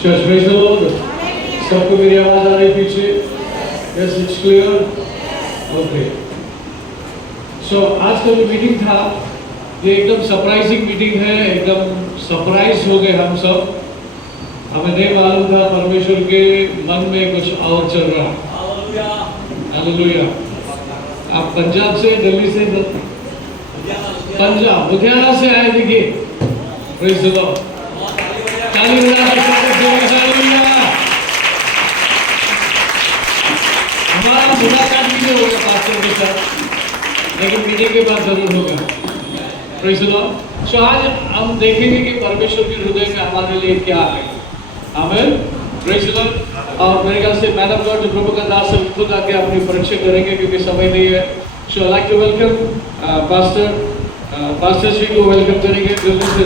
Church, praise the Lord. सबको मेरी आवाज आ रही पीछे? Yes, it's clear. Okay. So आज का जो मीटिंग था, ये एकदम सरप्राइजिंग मीटिंग है, एकदम सरप्राइज हो गए हम सब। हमें नहीं मालूम था परमेश्वर के मन में कुछ और चल रहा। हालेलुया। आप पंजाब से, दिल्ली से, पंजाब लुधियाना से आए देखिए। Praise the Lord. हमारा मुलाकात भी नहीं होगा पास्टर के साथ, लेकिन मीटिंग के बाद जरूर होगा। Praise the Lord. सो आज हम देखेंगे कि परमेश्वर के हृदय में हमारे लिए क्या है। आमीन। Praise the Lord. और मेरे ख्याल से मैन ऑफ गॉड जो प्रभु का दास है खुद आके अपनी परीक्षा करेंगे क्योंकि समय नहीं है। So I like to welcome pastor Shri को वेलकम करेंगे दिल्ली से।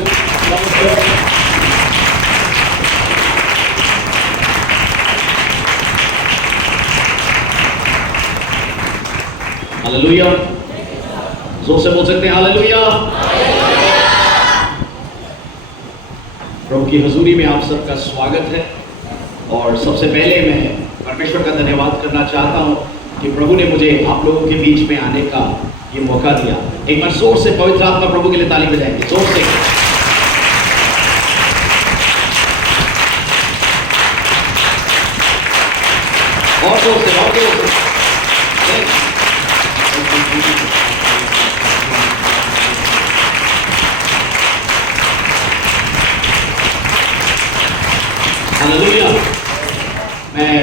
हालेलुया। जोर से बोल सकते हैं हालेलुया। प्रभु की हजूरी में आप सबका स्वागत है। और सबसे पहले मैं परमेश्वर का धन्यवाद करना चाहता हूं कि प्रभु ने मुझे आप लोगों के बीच में आने का ये मौका दिया। एक बार जोर से पवित्र आत्मा प्रभु के लिए ताली बजाएंगे जोर से। और जोर से, और जोर से। हालेलुया। मैं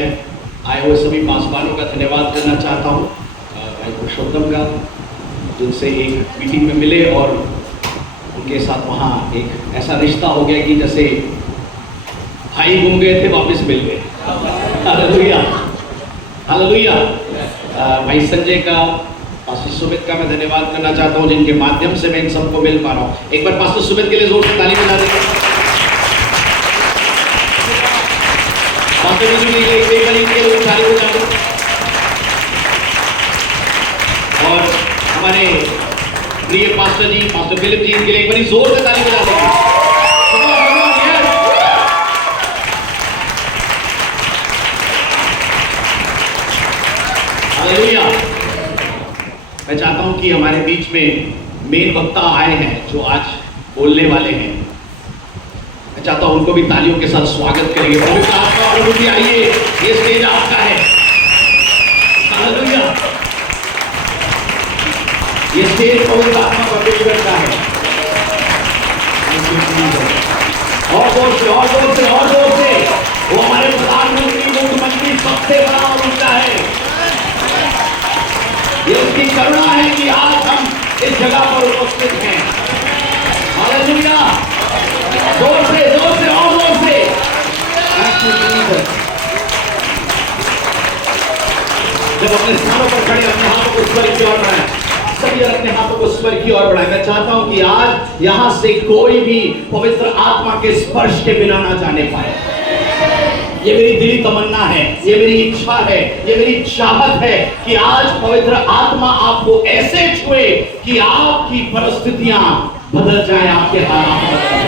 आए हुए सभी पासवानों का धन्यवाद करना चाहता हूँ, भाई पुरुषोत्तम का, जिनसे एक मीटिंग में मिले और उनके साथ वहाँ एक ऐसा रिश्ता हो गया कि जैसे भाई घूम गए थे वापस मिल गए। Hallelujah, hallelujah. भाई संजय का, पास्टर सुमित का मैं धन्यवाद करना चाहता हूँ, जिनके माध्यम से मैं इन सबको मिल पा रहा हूँ। एक बार पास्टर सुमित के लिए जोर से ताली बजा देंगे। और हमारे प्रिय पास्टर जी, पास्टर फिलिप जी, इनके लिए एक बड़ी जोर से ताली बजा देंगे। हालेलुया। मैं चाहता हूं कि हमारे बीच में मेन वक्ता आए हैं जो आज बोलने वाले हैं। मैं चाहता हूं उनको भी तालियों के साथ स्वागत करेंगे। पवित्र आत्मा प्रभु जी आइए, ये स्टेज आपका है। हालेलुया। ये स्टेज पवित्र आत्मा परमेश्वर का है। और जोर से, और जोर से, और जोर से। वो हमारे प्रधानमंत्री, मुख्यमंत्री सबसे बड़ा और ऊंचा है। ये उसकी करुणा है कि आज हम इस जगह पर उपस्थित हैं। हालेलुया। जोर से, जोर से, और जोर से। जब अपने स्थानों पर खड़े अपने हाथों को ईश्वर की ओर बढ़ाएं, सभी अपने हाथों को ईश्वर की ओर बढ़ाएं। मैं चाहता हूं कि आज यहां से कोई भी पवित्र आत्मा के स्पर्श के बिना ना जाने पाए। ये मेरी दिली तमन्ना है, ये मेरी इच्छा है, ये मेरी चाहत है कि आज पवित्र आत्मा आपको ऐसे छुए कि आपकी परिस्थितियां बदल जाए, आपके हालात बदल जाए।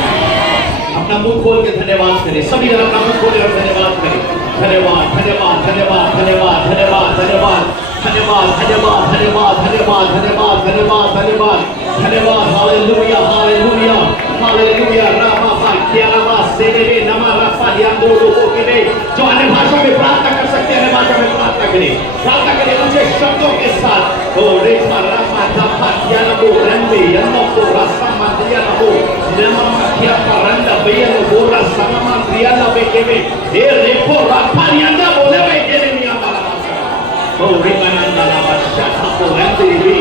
अपना मुंह खोल के धन्यवाद करें, सभी जन अपना मुंह खोल कर धन्यवाद करें। धन्यवाद, धन्यवाद, धन्यवाद, धन्यवाद, धन्यवाद, धन्यवाद, धन्यवाद, धन्यवाद, धन्यवाद, धन्यवाद, धन्यवाद, धन्यवाद, धन्यवाद, धन्यवाद। Hallelujah, hallelujah, hallelujah. रामा कियारामा सेने नमा रफा यादो लोगों के लिए जो अन्य भाषा में प्रार्थना कर सकते हैं, अन्य भाषा में प्रार्थना करें, प्रार्थना करें ऊंचे शब्दों के साथ। ओ रे रामा धपा कियाराबो रंबे यन्नो रास्ता मंदिया नबो नमा किया परंदा बेयन बोरा सनमा प्रियाला बेकेबे ए रेपो राफा यादा बोले बेकेने मिया बाला ओ रे कानंदा लाबा शाखा को रंदे भी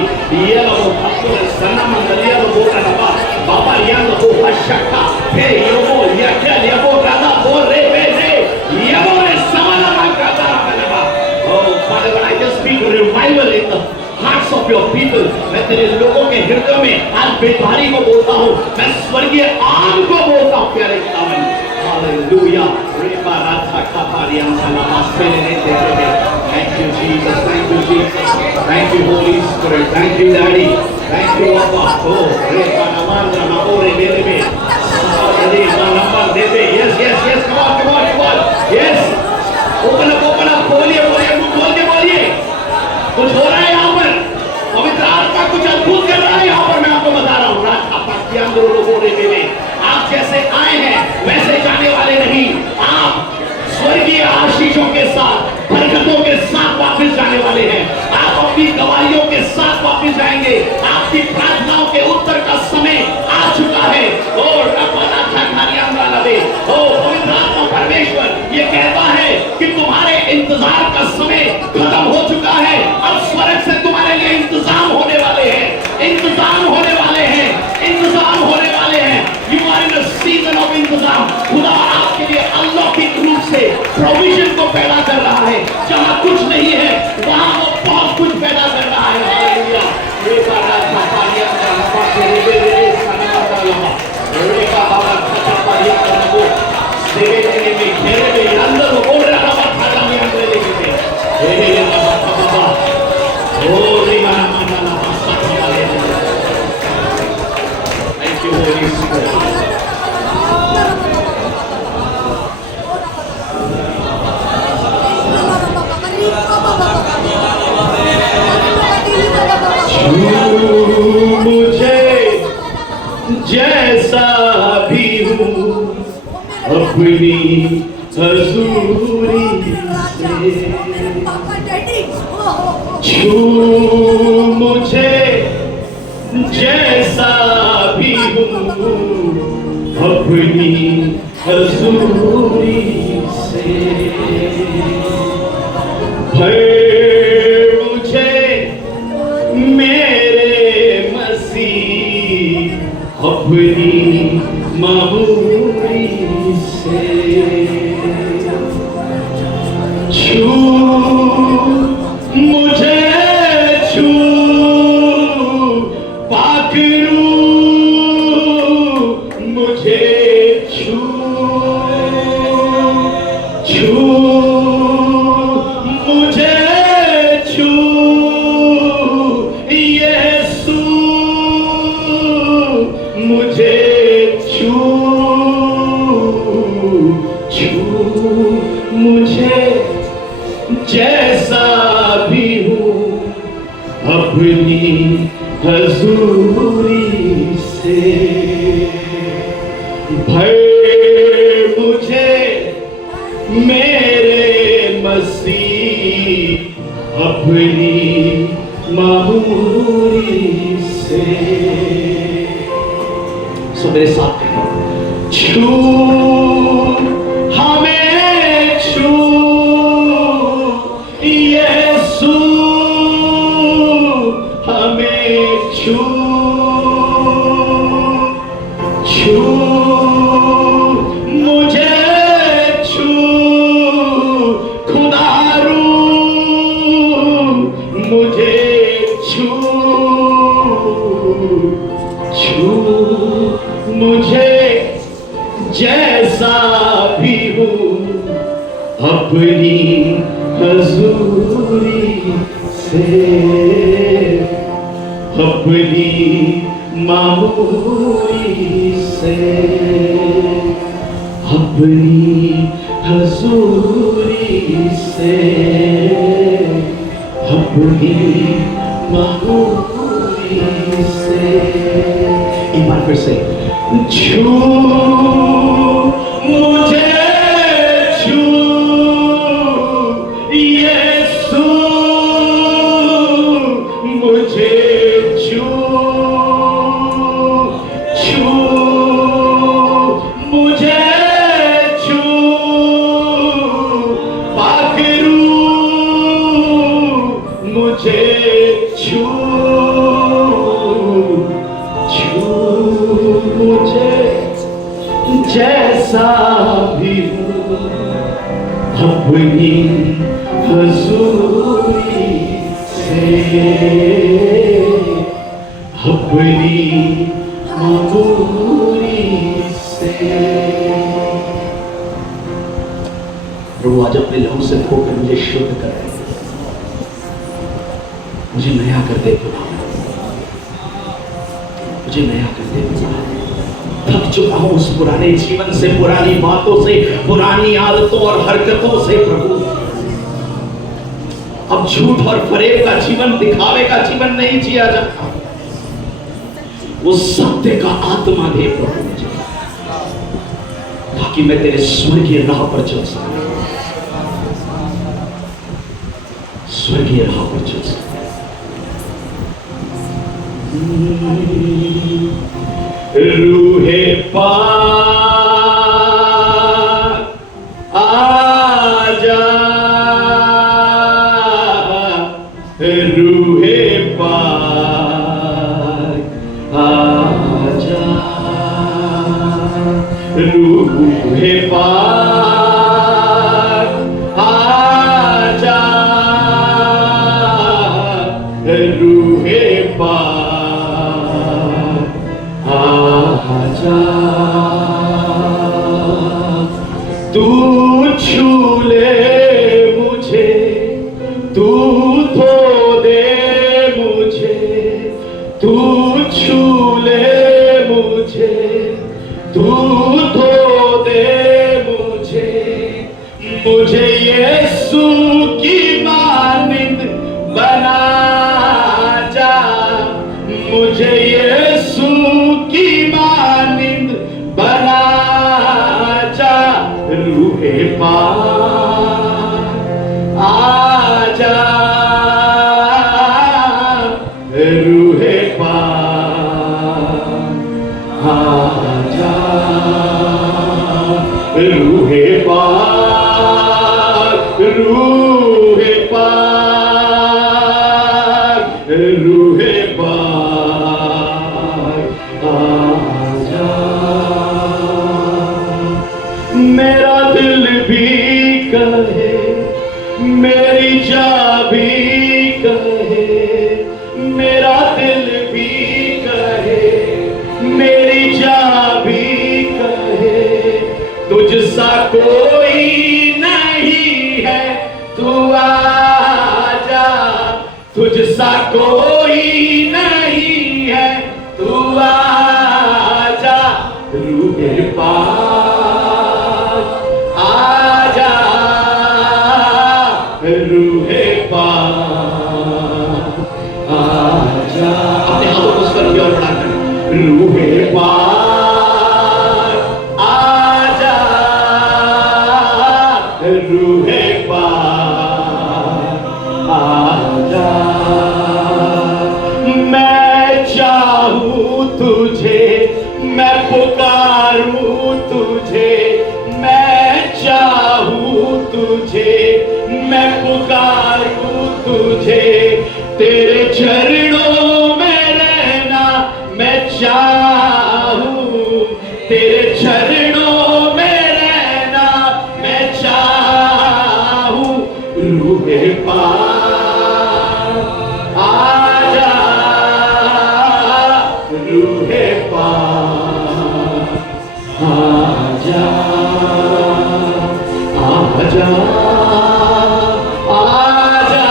ये लो अपने सनमा मंदिया लो बोरा नबा बाबा यादा को शाखा हे योबो या क्या लेबो राधा बोल रे बेने येबो रे समाना मांगता नबा ओ father when I just speak revival in the hearts of your people, मैं तेरे लोगों के हृदय में आज बेदारी को बोलता हूँ, मैं स्वर्गीय आग को बोलता हूँ प्यारे खुदावन। हालेलुया। रेपा राधा खापारियां सलामा सेने तेरे। Thank you Jesus, thank you Jesus, thank you Holy Spirit, thank you Daddy, thank you Abba। Oh रेपा नमान नमाओरे मेरे में, अरे number they they. Yes yes yes, come on come on come के अंदर लोगों ने आप जैसे आए हैं वैसे जाने वाले नहीं, आप स्वर्गीय आशीषों के साथ, बरकतों के साथ वापस जाने वाले हैं। आप अपनी गवाहियों के साथ वापस जाएंगे। आपकी प्रार्थनाओं के उत्तर का समय आ चुका है। और पवित्र आत्मा परमेश्वर ये कहता है कि तुम्हारे इंतजार का समय खत्म हो चुका है। अब स्वर्ग से तुम्हारे लिए इंतजाम होने वाले हैं, इंतजाम होने वाले हैं, इंतजाम होने वाले हैं। You are in a season of इंतजाम। खुदा आपके लिए अलौकिक रूप से प्रोविजन को पैदा कर रहा है। जहां कुछ नहीं है वहां वो बहुत कुछ पैदा कर रहा है। हालेलुया। ये बात अंदर बोल रहा था में अंदर लेके थैंक यू होली स्पिरिट। मुझे जैसा भी हूँ अपनी हजूरी से छू, मुझे जैसा भी हूँ अपनी हजूरी से भर मुझे मेरे मसीह अपनी मामूली से छू, मुझे छू पाक रूह मुझे छू, छू मुझे छू यीशु मुझे छू, छू मुझे जैसा भी हूँ अपनी हजूरी से भर मुझे मेरे मसीह अपनी मामूली से। सो मेरे साथ छू हमें छू यीशु हमें छू, छू मुझे छू खुदा रूह मुझे छू, छू मुझे जैसा भी हूँ अपनी हजूरी से अपनी मामूली से अपनी हजूरी से अपनी मामूली से। एक बार फिर से छू मुझे छू यीशु मुझे छू, छू मुझे छू पाक रूह मुझे छू, छू मुझे जैसा भी हूँ अपनी हजूरी से अपनी मामूली से। प्रभु आज अपने लहू से खोकर मुझे शुद्ध कर दे, मुझे नया कर दे प्रभु, मुझे नया कर दे प्रभु। थक चुका हूं उस पुराने जीवन से, पुरानी बातों से, पुरानी आदतों और हरकतों से प्रभु। अब झूठ और फरेब का जीवन, दिखावे का जीवन नहीं जिया जाता। वो सत्य का आत्मा दे प्रभु मुझे, ताकि मैं तेरे स्वर्गीय राह पर चल सकूं, स्वर्गीय राह पर चल सकूं। रूहे पाक आजा, रूहे पाक आजा, रूहे पाक आजा, रूहे पाक आजा। तू छू ले मुझे, तू धो दे मुझे, तू छू ले मुझे, तू धो दे मुझे, मुझे यीशु की मानिंद बना जा, मुझे यीशु की मानिंद बना जा। रूहे पाक आजा, रूहे पाक आजा, रूहे पाक, रूहे पाक, रूहे पाक आजा। मेरा दिल भी कहे, मेरी जान भी कहे, मेरा दिल भी कहे, मेरी जान भी कहे, तुझसा कोई नहीं है, तू आजा, तुझसा कोई नहीं है, तू आजा। रूहे पाक आजा, रूहे पाक आजा। अपने हाथों को स्वर की ओर बढ़ाकर रूहे पाक आजा, रूहे पाक आजा। मैं चाहूं तुझे, मैं पुकारूं तुझे, मैं चाहूं तुझे, मैं पुकारूं तुझे, तेरे चरणों में रहना मैं चाहूं, तेरे चरणों में रहना मैं चाहूं। रूहे पाक आजा, रूहे पाक आजा, आजा, आजा,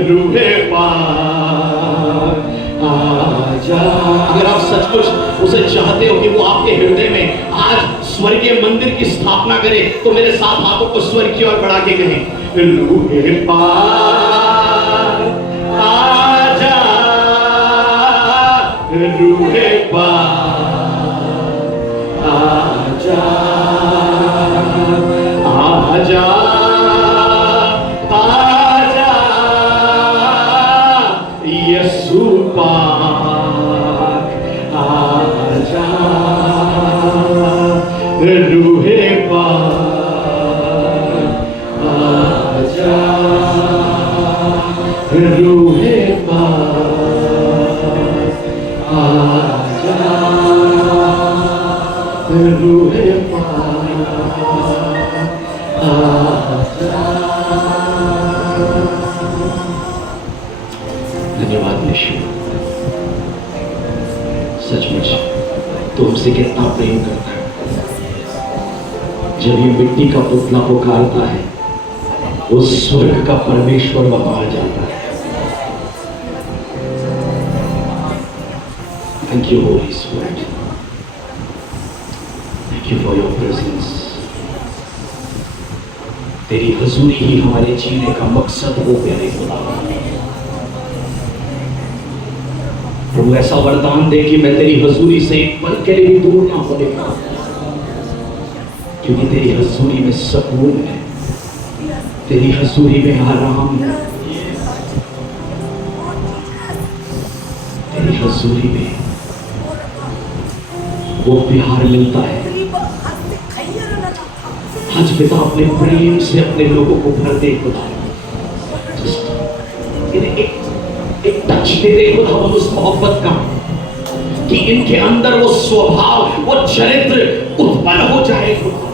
रूहे पाक आजा। अगर आप सचमुच उसे चाहते हो कि वो आपके हृदय में आज स्वर्गीय मंदिर की स्थापना करे, तो मेरे साथ हाथों को स्वर्ग की ओर बढ़ा के कहें, रूहे पाक आजा, रूहे पाक आजा, आजा, आजा, यीशु पाक आजा, रूहे पाक आजा, रूहे पाक आजा, रूहे पाक आजा। धन्यवाद यीशु, सचमुच तुमसे कितना प्रेम करता है। जब ये मिट्टी का पुतला पुकारता है, वो स्वर्ग का परमेश्वर वहां आ जाता है। Thank you, Holy Spirit. Thank you for your presence. तेरी हजूरी ही हमारे जीने का मकसद हो, प्यारे खुदा। प्रभु ऐसा वरदान दे कि मैं तेरी हजूरी से एक पल के लिए भी दूर ना होने पाऊं, क्योंकि तेरी हजूरी में सुकून है, तेरी हजूरी में आराम है, तेरी हजूरी में वो प्यार मिलता है। आज पिता अपने प्रेम से अपने लोगों को भर दे खुदा, इन्हें एक टच दे दे खुदा उस मोहब्बत का कि इनके अंदर वो स्वभाव, वो चरित्र उत्पन्न हो जाए खुदा।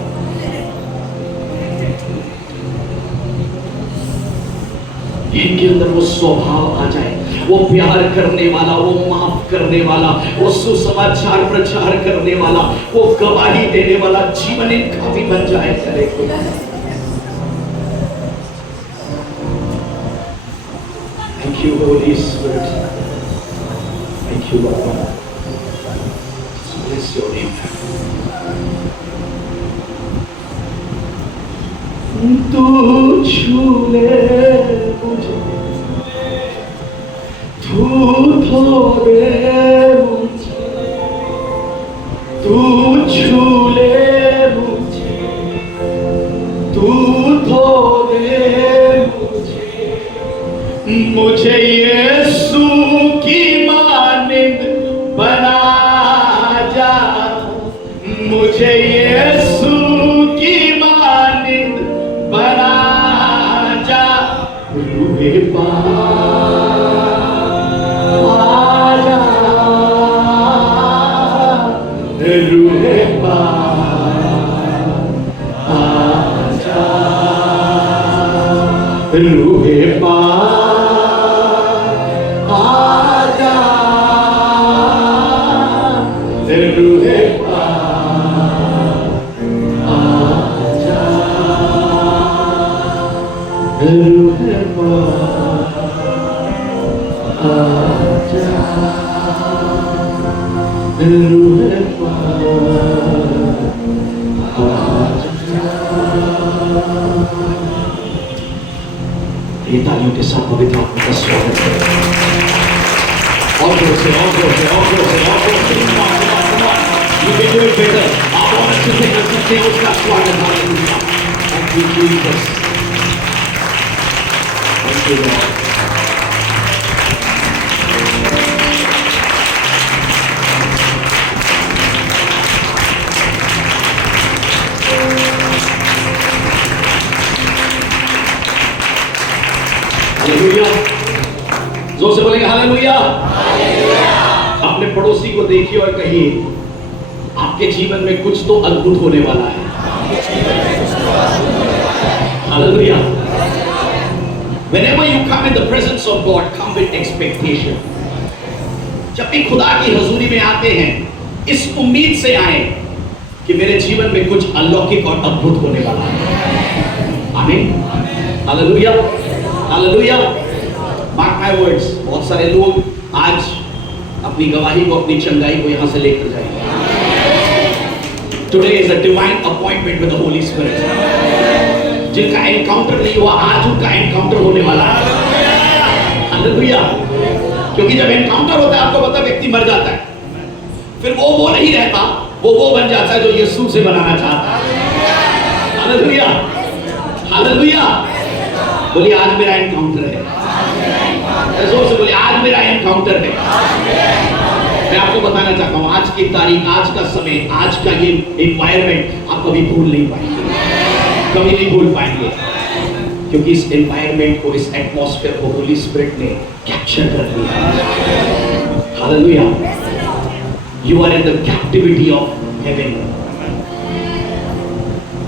इनके अंदर वो स्वभाव आ जाए, वो प्यार करने वाला, वो माफ करने वाला, वो सुसमाचार प्रचार करने वाला, वो गवाही देने वाला जीवन इनका भी बन जाए करे खुदा। Thank you, Holy Spirit. Thank you, Lord. Bless your name. तू छू ले मुझे, तू धो दे मुझे, तू छू ले मुझे, तू धो दे मुझे यीशु की मानिंद बना जा, मुझे यीशु की मानिंद बना जा, रूहे आजा, रूहे आजा, रूहे तालियों के साथ पवित्र आत्मा का स्वागत करें। और जोर से, और जोर से, और जोर से, और जोर से। You can do it better. आप और अच्छे से कर सकते हैं उसका स्वागत। Hallelujah. Thank you Jesus. Thank you Lord. जोर से बोलेंगे हालेलुया। अपने पड़ोसी को देखिए और कहिए, आपके जीवन में कुछ तो अद्भुत होने वाला है। Hallelujah. Whenever you come in the presence of God, come with expectation. जब भी खुदा की हजूरी में आते हैं, इस उम्मीद से आए कि मेरे जीवन में कुछ अलौकिक और अद्भुत होने वाला है। आमीन। Hallelujah. Hallelujah. Mark my words, बहुत सारे लोग आज अपनी गवाही को, अपनी चंगाई को यहाँ से लेकर जाएंगे। Today is a divine appointment with the Holy Spirit. जिनका एनकाउंटर नहीं हुआ, आज उनका एनकाउंटर होने वाला है। हालेलुया। क्योंकि जब एनकाउंटर होता है, आपको पता है व्यक्ति मर जाता है, फिर वो नहीं रहता, वो बन जाता है जो यीशु से बनाना चाहता है। हालेलुया। हालेलुया। बोलिए आज मेरा एनकाउंटर है। जोर से बोलिए आज मेरा एनकाउंटर है। मैं आपको बताना चाहता हूँ, आज की तारीख, आज का समय, आज का ये एनवायरनमेंट आप कभी भूल नहीं पाएंगे, कभी नहीं भूल पाएंगे, क्योंकि इस एनवायरनमेंट को, इस एटमॉस्फेयर को होली स्पिरिट ने कैप्चर कर लिया। Hallelujah. You are in the captivity of heaven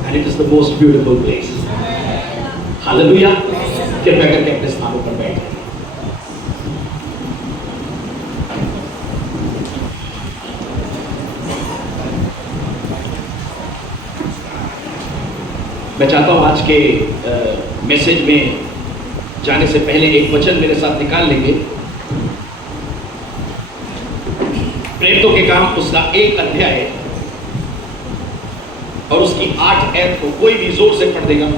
and it is the most beautiful place. Hallelujah. कृपया करके अपने स्थानों पर बैठे। मैं चाहता हूं आज के मैसेज में जाने से पहले एक वचन मेरे साथ निकाल लेंगे। प्रेरितों के काम उसका 1 अध्याय और उसकी 8 आयत को कोई भी जोर से पढ़ देगा।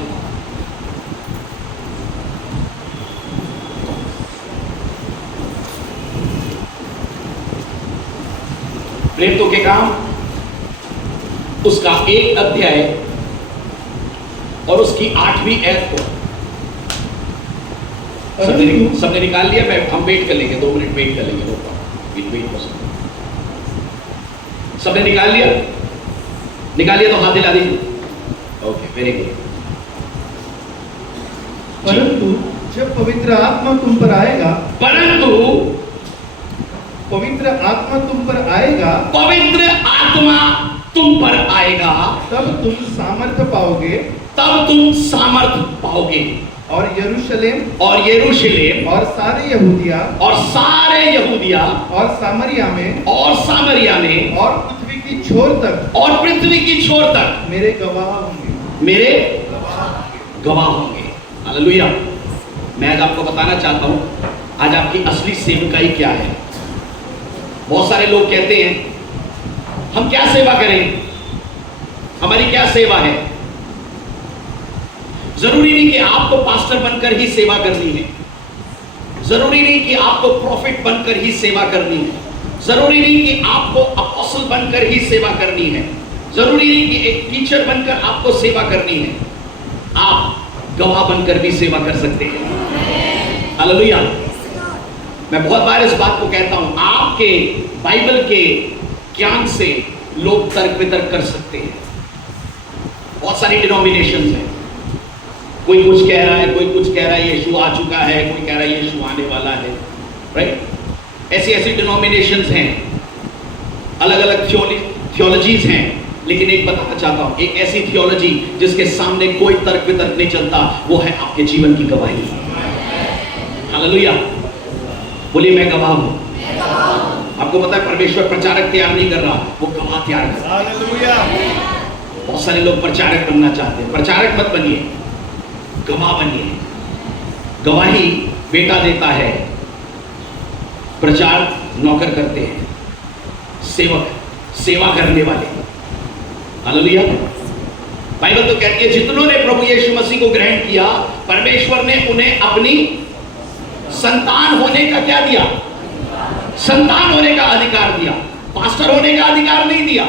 प्रेरितों के काम उसका 1 अध्याय और उसकी 8वीं आयत को सबने निकाल लिया। हम वेट कर लेंगे, 2 मिनट वेट कर लेंगे। वेट कर सकते, सबने निकाल लिया? निकाल लिया तो हाथ हिला दीजिए। Okay, very good. परंतु जब पवित्र आत्मा तुम पर आएगा, परंतु पवित्र आत्मा तुम पर आएगा, पवित्र आत्मा तुम पर आएगा, तब तुम सामर्थ्य पाओगे, तब तुम सामर्थ पाओगे। और यरूशलेम और यरूशलेम और सारे यहूदिया और सारे यहूदिया और सामरिया में और सामरिया में और पृथ्वी की छोर तक और पृथ्वी की छोर तक मेरे गवाह होंगे। मेरे गवाह होंगे। हालेलुया। मैं आज आपको बताना चाहता हूं आज आपकी असली सेवकाई क्या है। बहुत सारे लोग कहते हैं हम क्या सेवा करें, हमारी क्या सेवा है। जरूरी नहीं कि आपको पास्टर बनकर ही सेवा करनी है, जरूरी नहीं कि आपको प्रॉफिट बनकर ही सेवा करनी है, जरूरी नहीं कि आपको अपोस्टल बनकर ही सेवा करनी है, जरूरी नहीं कि एक टीचर बनकर आपको सेवा करनी है। आप गवाह बनकर भी सेवा कर सकते हैं। हालेलुया। मैं बहुत बार इस बात को कहता हूं, आपके बाइबल के ज्ञान से लोग तर्क वितर्क कर सकते हैं। बहुत सारी डिनोमिनेशंस हैं, कोई कुछ कह रहा है, कोई कुछ कह रहा है यीशु आ चुका है, कोई कह रहा है यीशु आने वाला है, राइट। ऐसी ऐसी डिनोमिनेशंस हैं, अलग अलग थियोलॉजीज हैं। लेकिन एक बताना चाहता हूं, एक ऐसी थियोलॉजी जिसके सामने कोई तर्क वितर्क नहीं चलता, वो है आपके जीवन की गवाही। हालेलुया। बोलिए मैं गवाह हूं। आपको पता है परमेश्वर प्रचारक तैयार नहीं कर रहा, वो गवाह तैयार कर रहा। हालेलुया। बहुत सारे लोग प्रचारक बनना चाहते हैं। प्रचारक मत बनिए, गवाह बनिए। गवाही बेटा देता है, प्रचार नौकर करते हैं, सेवक सेवा करने वाले। हालेलुया। बाइबल तो कहती है जितनों ने प्रभु यीशु मसीह को ग्रहण किया, परमेश्वर ने उन्हें अपनी संतान होने का क्या दिया? संतान होने का अधिकार दिया। पास्टर होने का अधिकार नहीं दिया,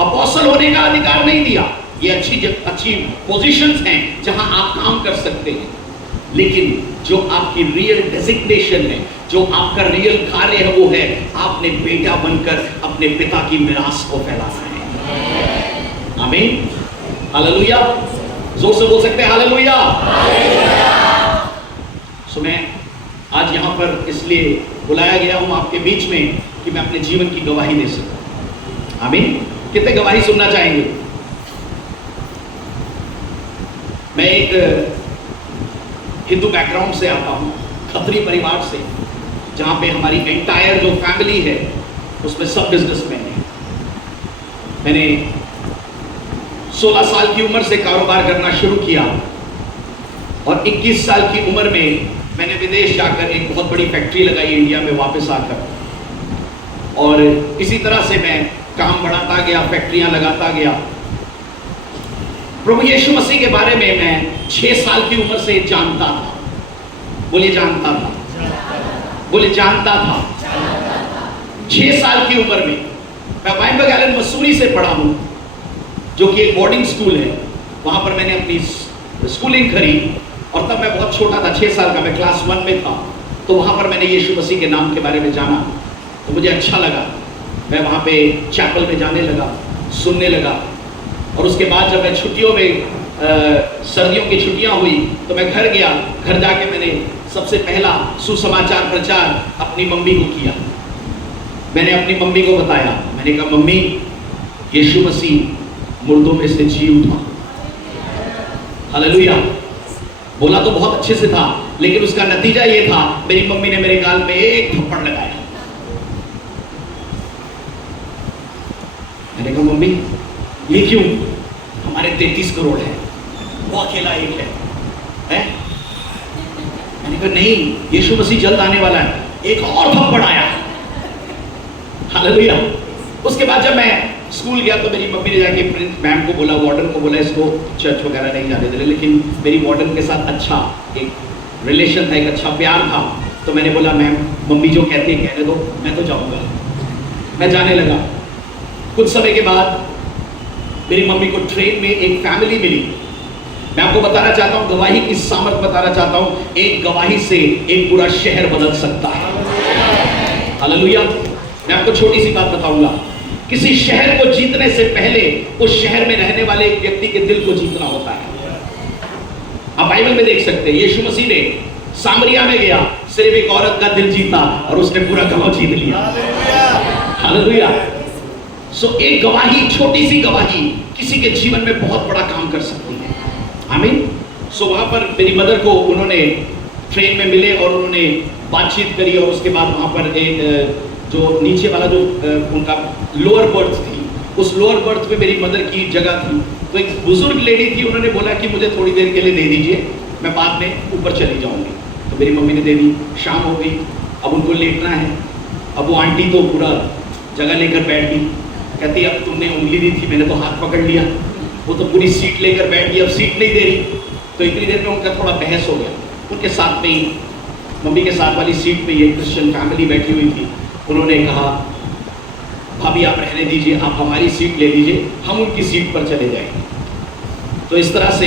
अपोस्टल होने का अधिकार नहीं दिया। ये अच्छी पोजीशंस हैं जहां आप काम कर सकते हैं, लेकिन जो आपकी रियल डेजिग्नेशन है, जो आपका रियल कार्य है, वो है आपने बेटा बनकर अपने पिता की मिरास को फैलाना है। आमीन। हालेलुया। जोर से बोल सकते हैं हालेलुया। सो मैं आज यहां पर इसलिए बुलाया गया हूं आपके बीच में कि मैं अपने जीवन की गवाही दे सकूं। आमीन। कितने गवाही सुनना चाहेंगे? मैं एक हिंदू बैकग्राउंड से आता हूं, खत्री परिवार से, जहां पे हमारी एंटायर जो फैमिली है उसमें सब बिजनेसमैन हैं। मैंने 16 साल की उम्र से कारोबार करना शुरू किया और 21 साल की उम्र में मैंने विदेश जाकर एक बहुत बड़ी फैक्ट्री लगाई इंडिया में वापस आकर, और इसी तरह से मैं काम बढ़ाता गया, फैक्ट्रियां लगाता गया। प्रभु यीशु मसीह के बारे में मैं 6 साल की उम्र से जानता था। बोलिए जानता था, बोलिए जानता था। 6 साल की उम्र में मैं वाइनबर्ग एलन मसूरी से पढ़ा हूं, जो कि एक बोर्डिंग स्कूल है। वहां पर मैंने अपनी स्कूलिंग करी और तब मैं बहुत छोटा था, 6 साल का, मैं क्लास 1 में था। तो वहां पर मैंने यीशु मसीह के नाम के बारे में जाना, तो मुझे अच्छा लगा। मैं वहां पे चैपल में जाने लगा, सुनने लगा। और उसके बाद जब मैं छुट्टियों में सर्दियों की छुट्टियां हुई तो मैं घर गया। घर जाके मैंने सबसे पहला सुसमाचार प्रचार अपनी मम्मी को किया। मैंने अपनी मम्मी को बताया, मैंने कहा मम्मी, यीशु मसीह मुर्दों में से जी उठा। हालेलुया। बोला तो बहुत अच्छे से था, लेकिन उसका नतीजा ये था, मेरी मम्मी ने मेरे गाल में एक थप्पड़ लगाया। मैंने कहा मम्मी ये क्यों? हमारे 33 करोड़ है, वो अकेला एक है? मैंने कहा नहीं, यीशु मसीह जल्द आने वाला है। एक और थप्पड़ आया। हालेलुया। उसके बाद जब मैं स्कूल गया तो मेरी मम्मी ने जाके मैम को बोला, वार्डन को बोला इसको चर्च वगैरह नहीं जाने दे रहे, लेकिन मेरी वार्डन के साथ अच्छा एक रिलेशन था, एक अच्छा प्यार था। तो मैंने बोला मैम, मम्मी जो कहती है कहने दो, मैं तो जाऊंगा। मैं जाने लगा। कुछ समय के बाद मेरी मम्मी को ट्रेन में एक फैमिली मिली। मैं आपको बताना चाहता हूं, गवाही की सामर्थ बताना चाहता हूं, एक गवाही से एक पूरा शहर बदल सकता है। हालेलुया। मैं आपको छोटी सी बात बताऊंगा, किसी शहर को जीतने से पहले उस शहर में रहने वाले एक व्यक्ति के दिल को जीतना होता है। आप बाइबल में देख सकते हैं, यीशु मसीह ने सामरिया में गया, सिर्फ एक औरत का दिल जीता और उसने पूरा गांव जीत लिया। हालेलुया। सो एक गवाही, छोटी सी गवाही किसी के जीवन में बहुत बड़ा काम कर सकती है। आमीन। सो वहां पर मेरी मदर को उन्होंने ट्रेन में मिले और उन्होंने बातचीत करी और उसके बाद वहां पर एक जो नीचे वाला जो उनका लोअर बर्थ थी, उस लोअर बर्थ में मेरी मदर की जगह थी। तो एक बुजुर्ग लेडी थी, उन्होंने बोला कि मुझे थोड़ी देर के लिए दे दीजिए, मैं बाद में ऊपर चली जाऊंगी। तो मेरी मम्मी ने दे दी। शाम हो गई, अब उनको लेटना है। अब वो आंटी तो पूरा जगह लेकर बैठ गई। कहती अब तुमने उंगली दी थी, मैंने तो हाथ पकड़ लिया। वो तो पूरी सीट लेकर बैठ गई, अब सीट नहीं दे रही। तो इतनी देर में उनका थोड़ा बहस हो गया। उनके साथ में ही, मम्मी के साथ वाली सीट पे ये क्रिश्चियन फैमिली बैठी हुई थी। उन्होंने कहा भाभी आप रहने दीजिए, आप हमारी सीट ले लीजिए, हम उनकी सीट पर चले जाएंगे। तो इस तरह से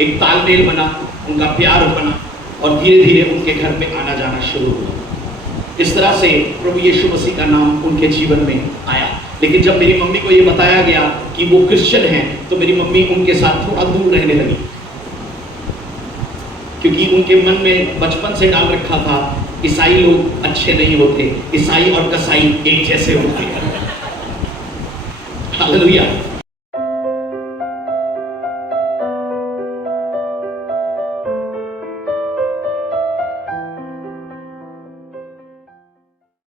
एक तालमेल बना, उनका प्यार बना और धीरे धीरे उनके घर में आना जाना शुरू हुआ। इस तरह से प्रभु यीशु मसीह का नाम उनके जीवन में आया। लेकिन जब मेरी मम्मी को ये बताया गया कि वो क्रिश्चियन हैं, तो मेरी मम्मी उनके साथ थोड़ा दूर रहने लगी, क्योंकि उनके मन में बचपन से डाल रखा था ईसाई लोग अच्छे नहीं होते, ईसाई और कसाई एक जैसे होते हैं। हालेलुया।